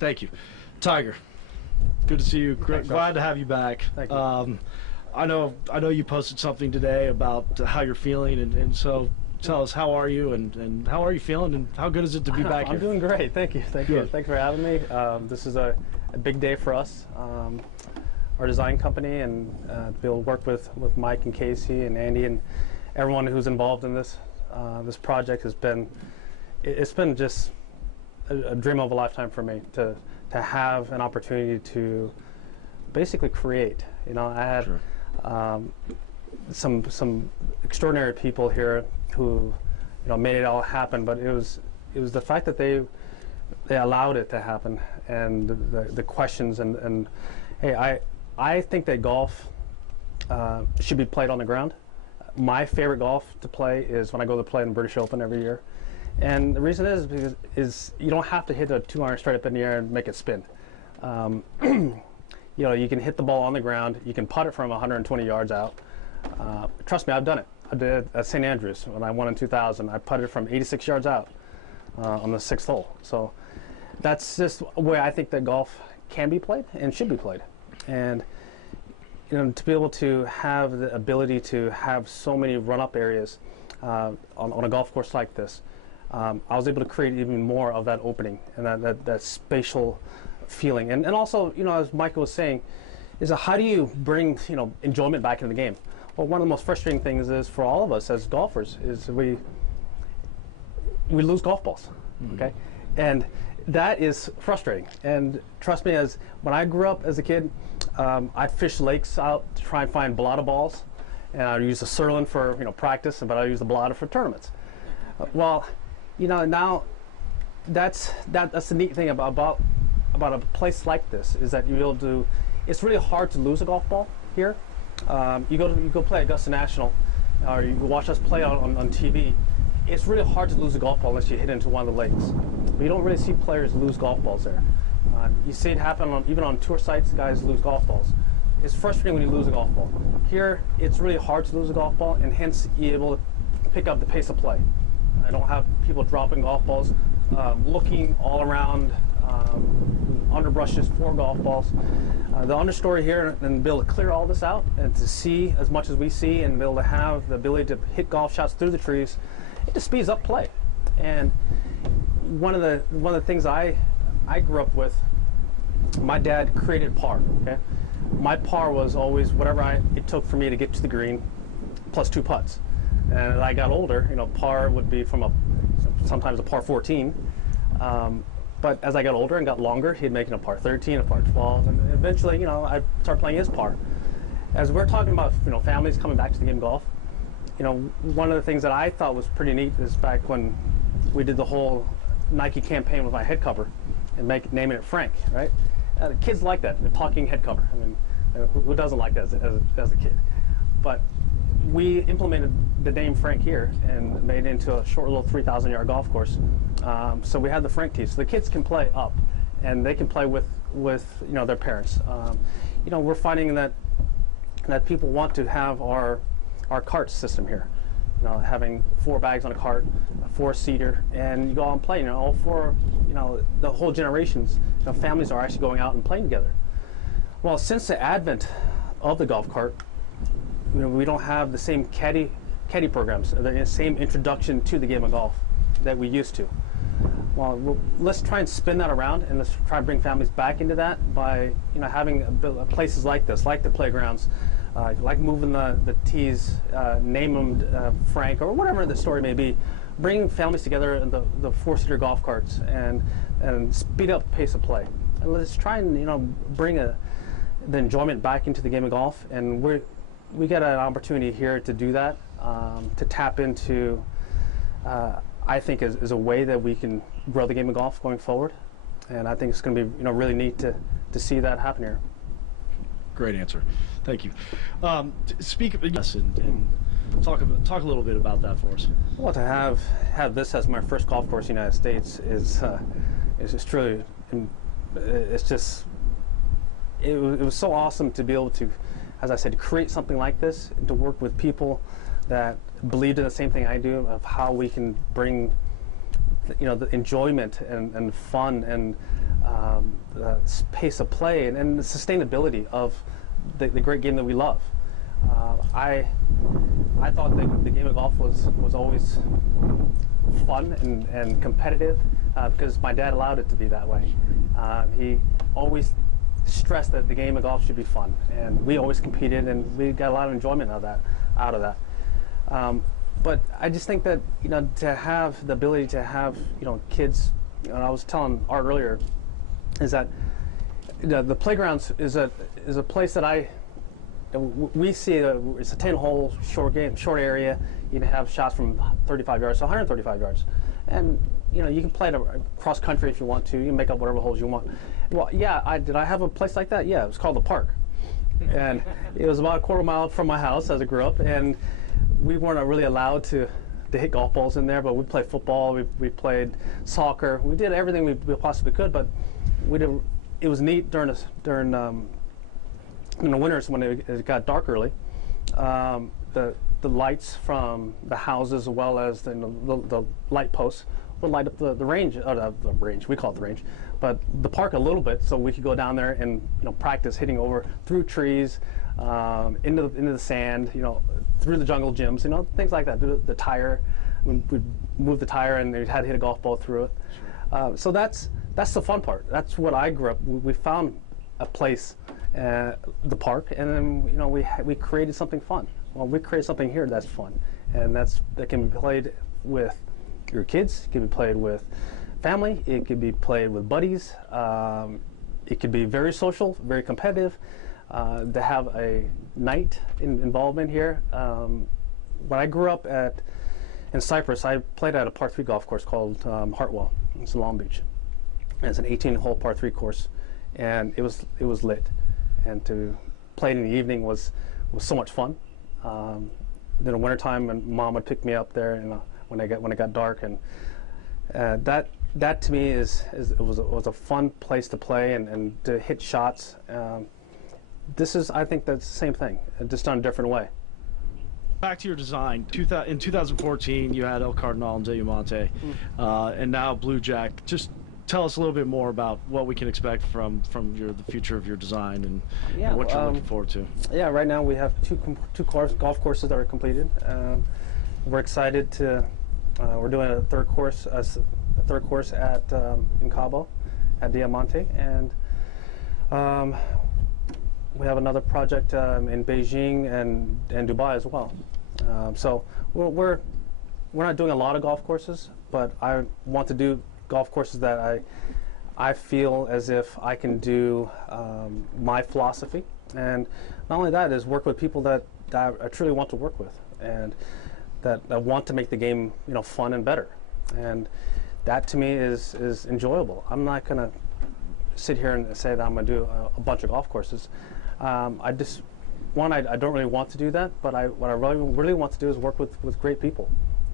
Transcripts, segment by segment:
Thank you. Tiger, good to see you. Glad to have you back. Thank you. I know you posted something today about how you're feeling, and so tell us, how are you, and how are you feeling, and how good is it to be back here? I'm doing great. Thank you. Thank you. Thanks for having me. This is a big day for us, our design company, and to be able to work with Mike and Casey and Andy and everyone who's involved in this project has been, it's been just a dream of a lifetime for me to have an opportunity to basically create. You know, I had some extraordinary people here who, you know, made it all happen, but it was the fact that they allowed it to happen, and the questions, and hey, I think that golf should be played on the ground. My favorite golf to play is when I go to play in the British Open every year. And the reason is you don't have to hit a 2-iron straight up in the air and make it spin. You know, you can hit the ball on the ground. You can putt it from 120 yards out. Trust me, I've done it. I did at St. Andrews when I won in 2000. I putted from 86 yards out on the 6th hole. So that's just the way I think that golf can be played and should be played. And you know, to be able to have the ability to have so many run-up areas on a golf course like this, I was able to create even more of that opening and that spatial feeling. And also, you know, as Michael was saying, is how do you bring, you know, enjoyment back into the game? Well, one of the most frustrating things is for all of us as golfers is we lose golf balls, okay? And that is frustrating. And trust me, as when I grew up as a kid, I fished lakes out to try and find balata balls, and I use the Surlin for, you know, practice, but I use the balata for tournaments. Well, you know, now that's the neat thing about a place like this is that you're able to. It's really hard to lose a golf ball here. You go play Augusta National, or you watch us play on TV. It's really hard to lose a golf ball unless you hit into one of the lakes. But you don't really see players lose golf balls there. You see it happen even on tour sites. Guys lose golf balls. It's frustrating when you lose a golf ball. Here, it's really hard to lose a golf ball, and hence you're able to pick up the pace of play. I don't have people dropping golf balls, looking all around underbrushes for golf balls. The understory here, and be able to clear all this out and to see as much as we see, and be able to have the ability to hit golf shots through the trees, it just speeds up play. And one of the things I grew up with, my dad created par. Okay, my par was always whatever it took for me to get to the green, plus 2 putts. And as I got older, you know, par would be from sometimes a par 14. But as I got older and got longer, he'd make it a par 13, a par 12, and eventually, you know, I started playing his par. As we're talking about, you know, families coming back to the game of golf, you know, one of the things that I thought was pretty neat is back when we did the whole Nike campaign with my head cover and naming it Frank, right? Kids like that, the talking head cover. I mean, who doesn't like that as a kid? But we implemented the name Frank here and made it into a short little 3,000-yard golf course. So we had the Frank tee, so the kids can play up, and they can play with you know, their parents. You know, we're finding that people want to have our cart system here. You know, having 4 bags on a cart, a 4-seater, and you go out and play. You know, all 4, you know, the whole generations, you know, families are actually going out and playing together. Well, since the advent of the golf cart, you know, we don't have the same caddy programs, the same introduction to the game of golf that we used to. Well, let's try and spin that around, and let's try and bring families back into that by, you know, having places like this, like the playgrounds, like moving the tees, name them Frank, or whatever the story may be. Bringing families together in the 4-seater golf carts and speed up the pace of play. And let's try and, you know, bring the enjoyment back into the game of golf. And we get an opportunity here to do that, to tap into, I think, is a way that we can grow the game of golf going forward. And I think it's going to be, you know, really neat to see that happen here. Great answer. Thank you. Speak of yes, and talk a little bit about that for us. Well, to have this as my first golf course in the United States is just truly, it's just, it was so awesome to be able to, as I said, create something like this, and to work with people that believed in the same thing I do, of how we can bring, you know, the enjoyment and fun and the pace of play, and the sustainability of the great game that we love. I thought the game of golf was always fun and competitive because my dad allowed it to be that way. He always stressed that the game of golf should be fun, and we always competed, and we got a lot of enjoyment out of that. But I just think that to have the ability to have kids, and I was telling Art earlier, is that the playgrounds is a place that we see it's a 10-hole short area. You can have shots from 35 yards to 135 yards, and you can play it cross country if you want to. You can make up whatever holes you want. Well, yeah, did I have a place like that? Yeah, it was called the Park, and it was about a quarter mile from my house as I grew up, and we weren't really allowed to hit golf balls in there, but we played football, we played soccer, we did everything we possibly could, but it was neat during in the winters when it got dark early. The lights from the houses as well as the light posts would light up the range, the range, we call it the range, but the park a little bit, so we could go down there and practice hitting over through trees, into the sand, through the jungle gyms, things like that. The tire, we'd move the tire and they had to hit a golf ball through it. So that's the fun part. That's what I grew up. We found a place, the park, and then we created something fun. Well, we created something here that's fun, and that can be played with your kids. It can be played with family. It could be played with buddies. It could be very social, very competitive. To have a night involvement here. When I grew up in Cyprus, I played at a par 3 golf course called Hartwell. It's in Long Beach. And it's an 18-hole par 3 course, and it was lit. And to play it in the evening was so much fun. Then in the wintertime, and Mom would pick me up there, when it got dark, and that to me was a fun place to play and to hit shots. I think that's the same thing, just done a different way. Back to your design. In 2014, you had El Cardinal and Diamante, and now Blue Jack. Just tell us a little bit more about what we can expect from the future of your design and what you're looking forward to. Yeah, right now we have two golf courses that are completed. We're excited to. We're doing a third course at in Cabo, at Diamante, and. We have another project in Beijing and Dubai as well. So we're not doing a lot of golf courses, but I want to do golf courses that I feel as if I can do my philosophy, and not only that is work with people that I truly want to work with, and that want to make the game fun and better, and that to me is enjoyable. I'm not going to sit here and say that I'm going to do a bunch of golf courses. I don't really want to do that, but what I really want to do is work with great people,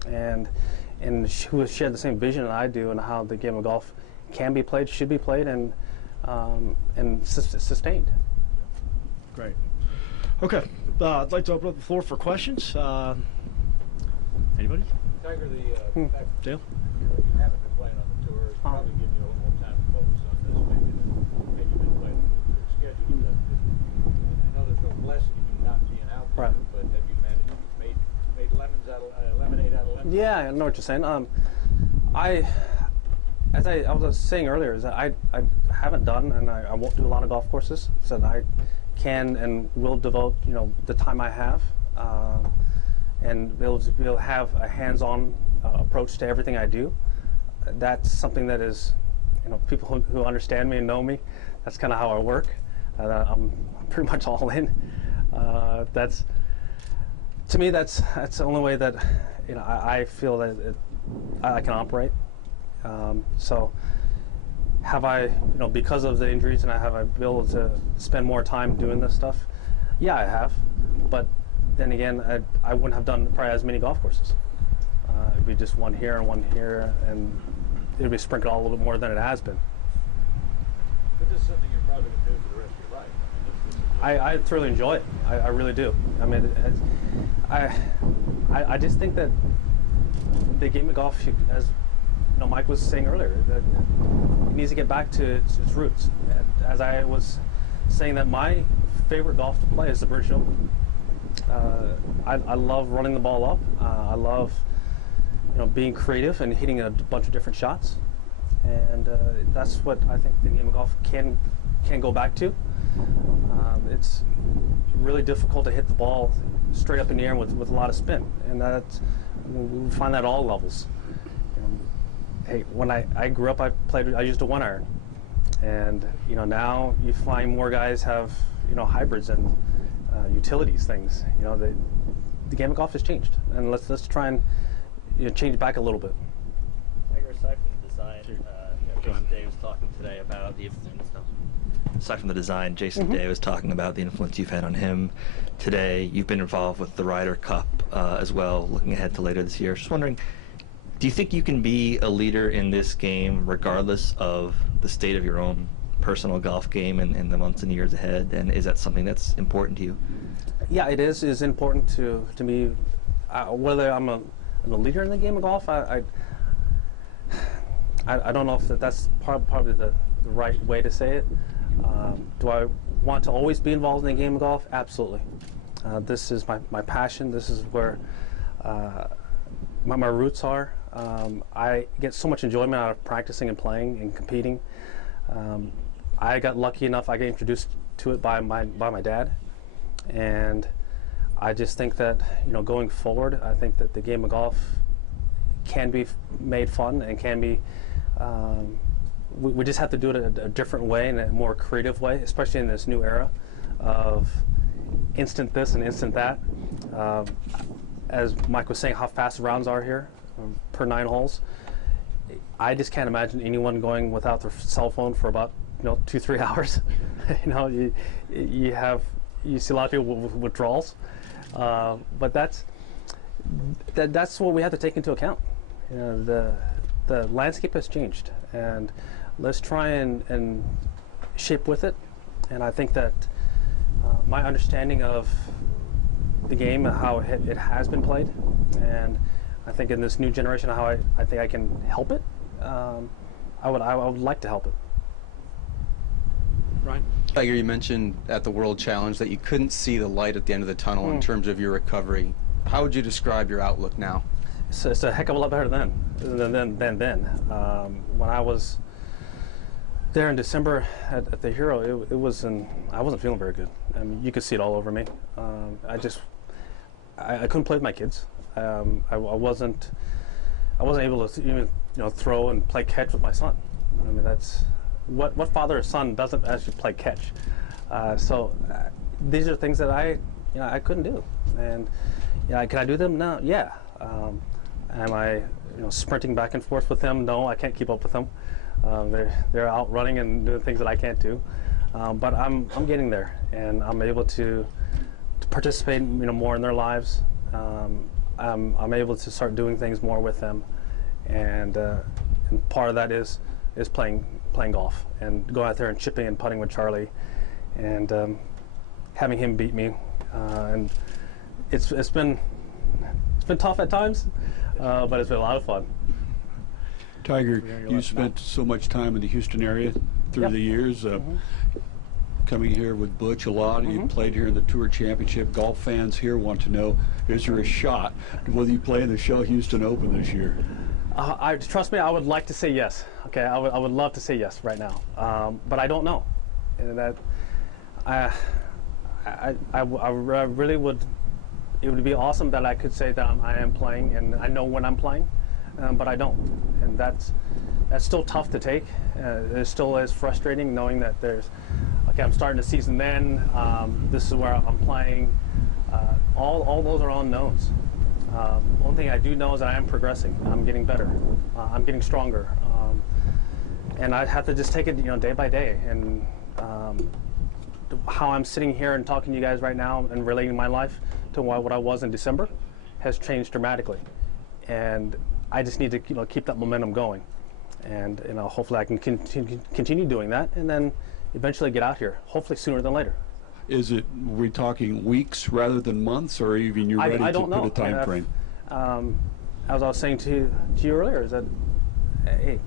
and who share the same vision that I do, and how the game of golf can be played, should be played, and sustained. Great. Okay, I'd like to open up the floor for questions. Anybody? Tiger, Dale? You haven't been playing on the tour. It's probably giving you a little more time to focus on this. Maybe you've been playing a full schedule. I know there's no blessing in you not being out there, right. But have you made lemonade out of lemons? Yeah, I know what you're saying. As I was saying earlier, is that I haven't done, and I won't do a lot of golf courses, so that I can and will devote the time I have, and be able to have a hands-on approach to everything I do. That's something that is, people who understand me and know me, that's kind of how I work. I'm pretty much all in. To me, that's the only way that I feel that I can operate. So have I, because of the injuries, and have I been able to spend more time doing this stuff? Yeah, I have. But then again, I wouldn't have done probably as many golf courses. It'd be just one here, and it'd be sprinkled all a little bit more than it has been. But this is something you're probably going to do for the rest of your life. I thoroughly enjoy it. I really do. I mean, I just think that the game of golf, as Mike was saying earlier, that he needs to get back to its roots. And as I was saying, that my favorite golf to play is the British Open. I love running the ball up. I love being creative and hitting a bunch of different shots. And that's what I think the game of golf can go back to. It's really difficult to hit the ball straight up in the air with a lot of spin, and we find that at all levels. Hey, when I grew up, I used a 1-iron, and now you find more guys have hybrids and utilities things. The game of golf has changed, and let's try and change it back a little bit. Tiger, aside from the design, Jason Day was talking today about the influence. Aside from the design, Jason Day was talking about the influence you've had on him today. You've been involved with the Ryder Cup as well, looking ahead to later this year. Just wondering, do you think you can be a leader in this game regardless of the state of your own personal golf game in the months and years ahead? And is that something that's important to you? Yeah, it is. It's important to me. Whether I'm a leader in the game of golf, I don't know if that's probably the right way to say it. Do I want to always be involved in the game of golf? Absolutely. This is my passion. This is where my roots are. I get so much enjoyment out of practicing and playing and competing. I got lucky enough, I got introduced to it by my dad. And I just think that, going forward, I think that the game of golf can be made fun and can be we just have to do it a different way, in a more creative way, especially in this new era of instant this and instant that. As Mike was saying, how fast the rounds are here per 9 holes. I just can't imagine anyone going without their cell phone for about 2-3 hours. You see a lot of people with withdrawals, but that's what we have to take into account. The landscape has changed, and let's try and shape with it. And I think that my understanding of the game, how it has been played, and I think in this new generation, how I think I can help it. I would like to help it. Ryan? Tiger, you mentioned at the World Challenge that you couldn't see the light at the end of the tunnel in terms of your recovery. How would you describe your outlook now? It's a heck of a lot better than then. When I was there in December at the Hero, I wasn't feeling very good. I mean, you could see it all over me. I couldn't play with my kids. I wasn't able to even throw and play catch with my son. I mean, that's what father or son doesn't actually play catch. So these are things that I couldn't do. And can I do them? No. Yeah. Am I sprinting back and forth with them? No, I can't keep up with them. They're out running and doing things that I can't do. But I'm getting there, and I'm able to participate more in their lives. I'm able to start doing things more with them, and part of that is playing golf and going out there and chipping and putting with Charlie, and having him beat me. And it's been tough at times, but it's been a lot of fun. Tiger, you spent so much time in the Houston area through the years, coming here with Butch a lot, and you played here in the Tour Championship. Golf fans here want to know, is there a shot will you play in the Shell Houston Open this year? Trust me, I would like to say yes. Okay, I would love to say yes right now, but I don't know. And that I really would. It would be awesome that I could say that I am playing and I know when I'm playing, but I don't, and that's still tough to take. It still is frustrating knowing that I'm starting the season then. This is where I'm playing. All those are unknowns. One thing I do know is that I am progressing. I'm getting better. I'm getting stronger, and I have to just take it, day by day. And how I'm sitting here and talking to you guys right now and relating my life to what I was in December has changed dramatically, and I just need to keep that momentum going, and hopefully I can continue doing that, and then eventually get out here, hopefully sooner than later. Are we talking weeks rather than months, or even you're ready I don't to know. put a time frame? As I was saying to you earlier, is that hey,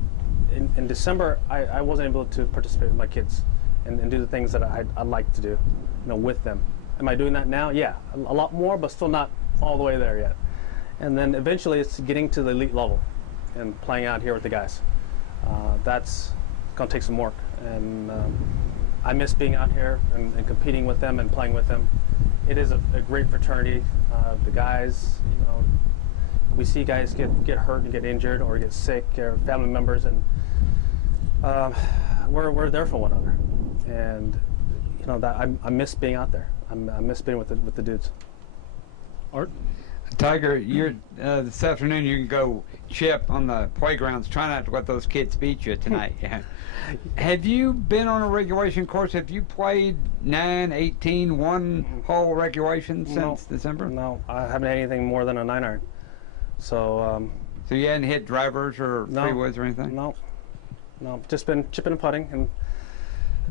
in December, I wasn't able to participate with my kids and do the things that I'd like to do, with them. Am I doing that now? Yeah, a lot more, but still not all the way there yet. And then eventually it's getting to the elite level and playing out here with the guys. That's going to take some work. And I miss being out here and competing with them and playing with them. It is a great fraternity. The guys, we see guys get hurt and get injured or get sick, or family members, and we're there for one another. And that I miss being out there. I miss being with the dudes. Art? Tiger, you're this afternoon you can go chip on the playgrounds. Try not to let those kids beat you tonight. Have you been on a regulation course? Have you played 9, 18, one-hole regulation since December? No, I haven't had anything more than a 9-iron. So you hadn't hit drivers or freeways or anything? No. Just been chipping and putting and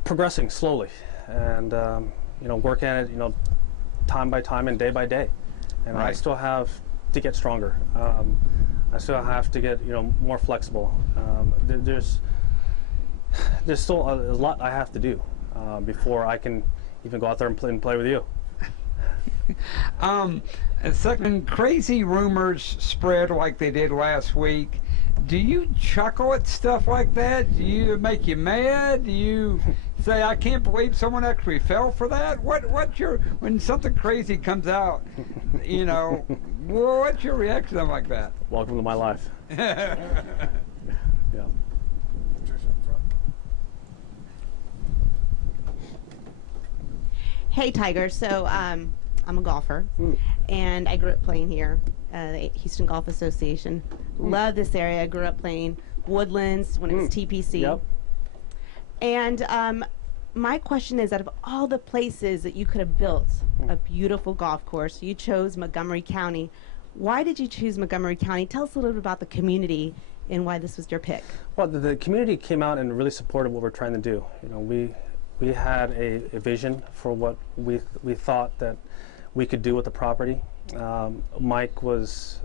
progressing slowly, and working at it, time by time and day by day. And right. I still have to get stronger. I still have to get more flexible. There's still a lot I have to do before I can even go out there and play with you. Second, crazy rumors spread like they did last week. Do you chuckle at stuff like that? Do you make you mad? Do you say, I can't believe someone actually fell for that? What's your, when something crazy comes out, what's your reaction like that? Welcome to my life. Yeah. Hey, Tiger. So I'm a golfer, and I grew up playing here, the Houston Golf Association. Love this area. I grew up playing Woodlands when it was TPC. Yep. And my question is, out of all the places that you could have built a beautiful golf course, you chose Montgomery County. Why did you choose Montgomery County? Tell us a little bit about the community and why this was your pick. Well, the community came out and really supported what we're trying to do. We had a vision for what we thought that we could do with the property. Mike was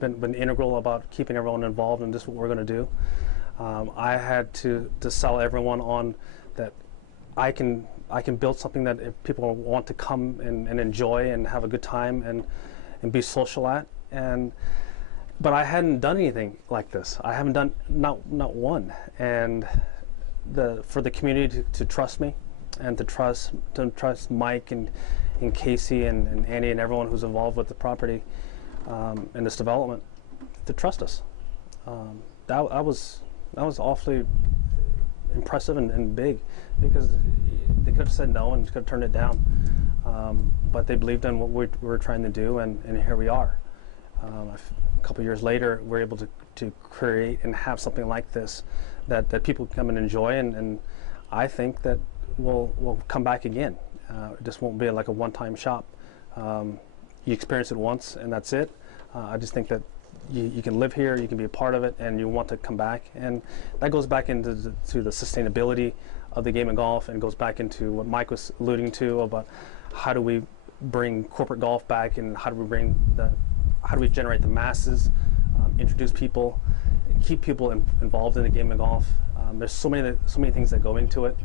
been integral about keeping everyone involved in just what we're going to do. I had to sell everyone on that I can build something that if people want to come and enjoy and have a good time and be social at. But I hadn't done anything like this. I haven't done not one. And for the community to trust me and to trust Mike and Casey and Andy and everyone who's involved with the property in this development, to trust us. That was awfully impressive and big, because they could have said no and could have turned it down, but they believed in what we were trying to do, and here we are. A couple years later, we're able to create and have something like this that people come and enjoy, and I think that we'll come back again. It just won't be like a one-time shop. You experience it once and that's it. I just think that you can live here, you can be a part of it, and you want to come back. And that goes back into the sustainability of the game of golf, and goes back into what Mike was alluding to about how do we bring corporate golf back, and how do we generate the masses, introduce people, keep people involved in the game of golf. There's so many things that go into it,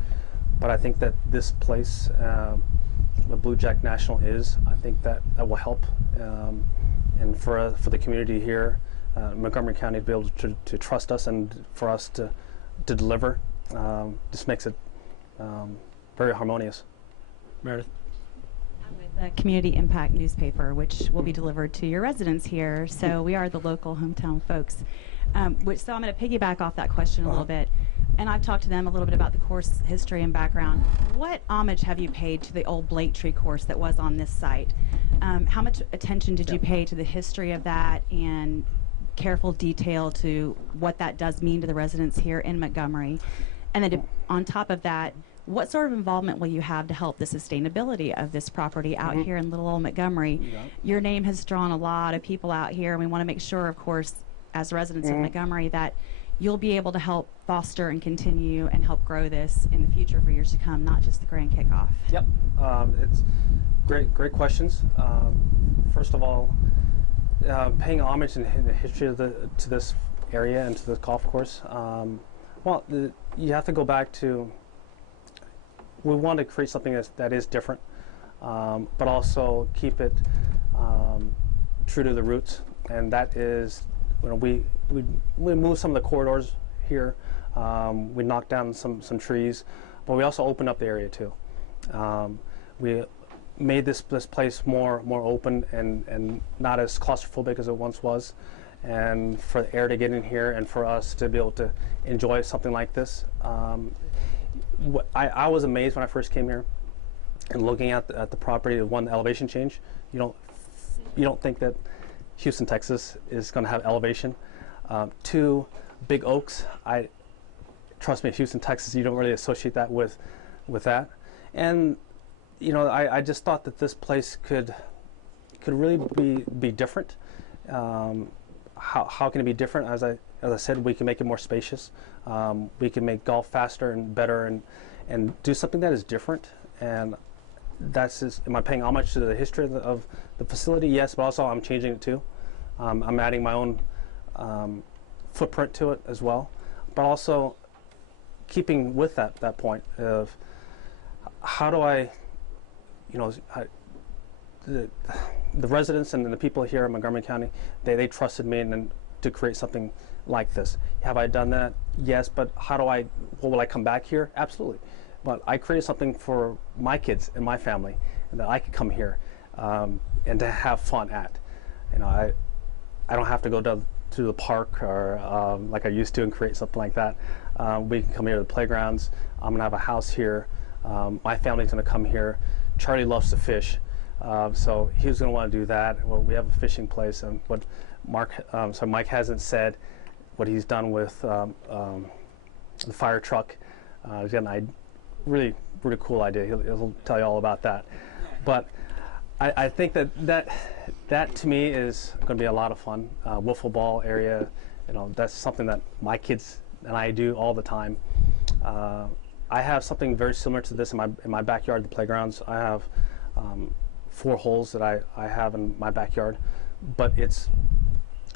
but I think that this place, what Blue Jack National is, I think that will help, and for the community here, Montgomery County, to be able to trust us and for us to deliver, just makes it very harmonious. Meredith? With the Community Impact newspaper, which will be delivered to your residents here. So we are the local hometown folks. So I'm going to piggyback off that question a little bit. And I've talked to them a little bit about the course history and background. What homage have you paid to the old Blake Tree course that was on this site? How much attention did you pay to the history of that and careful detail to what that does mean to the residents here in Montgomery? And then on top of that, what sort of involvement will you have to help the sustainability of this property out here in little old Montgomery? Yeah. Your name has drawn a lot of people out here, and we want to make sure, of course, as residents of Montgomery, that you'll be able to help foster and continue and help grow this in the future for years to come, not just the grand kickoff. Yep, it's great questions. First of all, paying homage in the history of to this area into the golf course. Well, you have to go back to, we want to create something that is different, but also keep it true to the roots, and that is, we moved some of the corridors here. We knocked down some trees, but we also opened up the area too. We made this place more open and not as claustrophobic as it once was, and for the air to get in here and for us to be able to enjoy something like this. I was amazed when I first came here and looking at the property. One, the elevation change. You don't think that Houston, Texas is going to have elevation. Two, big oaks. Trust me, Houston, Texas, you don't really associate that with that. And I just thought that this place could really be different. How can it be different? As I said, we can make it more spacious. We can make golf faster and better, and do something that is different. And that's just, am I paying homage to the history of the facility? Yes, but also I'm changing it too. I'm adding my own footprint to it as well, but also keeping with that point of how do I, the residents and the people here in Montgomery County, they trusted me and to create something like this. Have I done that? Yes, but will I come back here? Absolutely. But I created something for my kids and my family, and that I could come here and to have fun at. I don't have to go to the park or like I used to and create something like that. We can come here to the playgrounds. I'm gonna have a house here. My family's gonna come here. Charlie loves to fish, so he's gonna want to do that. Well, we have a fishing place, and what Mike hasn't said what he's done with the fire truck. He's got a really cool idea. He'll tell you all about that. But I think that to me is going to be a lot of fun. Wiffle ball area, that's something that my kids and I do all the time. I have something very similar to this in my backyard, the playgrounds. I have 4 holes that I have in my backyard, but it's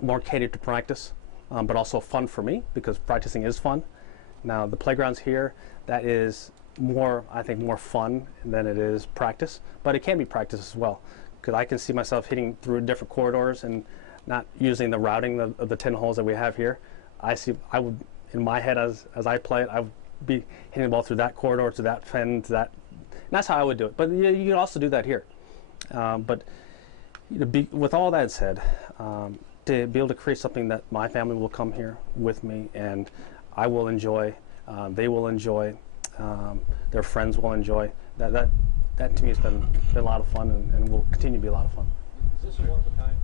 more catered to practice, but also fun for me because practicing is fun. Now the playgrounds here, that is more, I think, more fun than it is practice, but it can be practice as well, because I can see myself hitting through different corridors and not using the routing of the 10 holes that we have here. I would, in my head as I play it, I would be hitting the ball through that corridor, to that fen, to that. And that's how I would do it. But you can also do that here. But with all that said, to be able to create something that my family will come here with me and I will enjoy, they will enjoy, their friends will enjoy. That to me has been a lot of fun and will continue to be a lot of fun. Is this a one-of-a-kind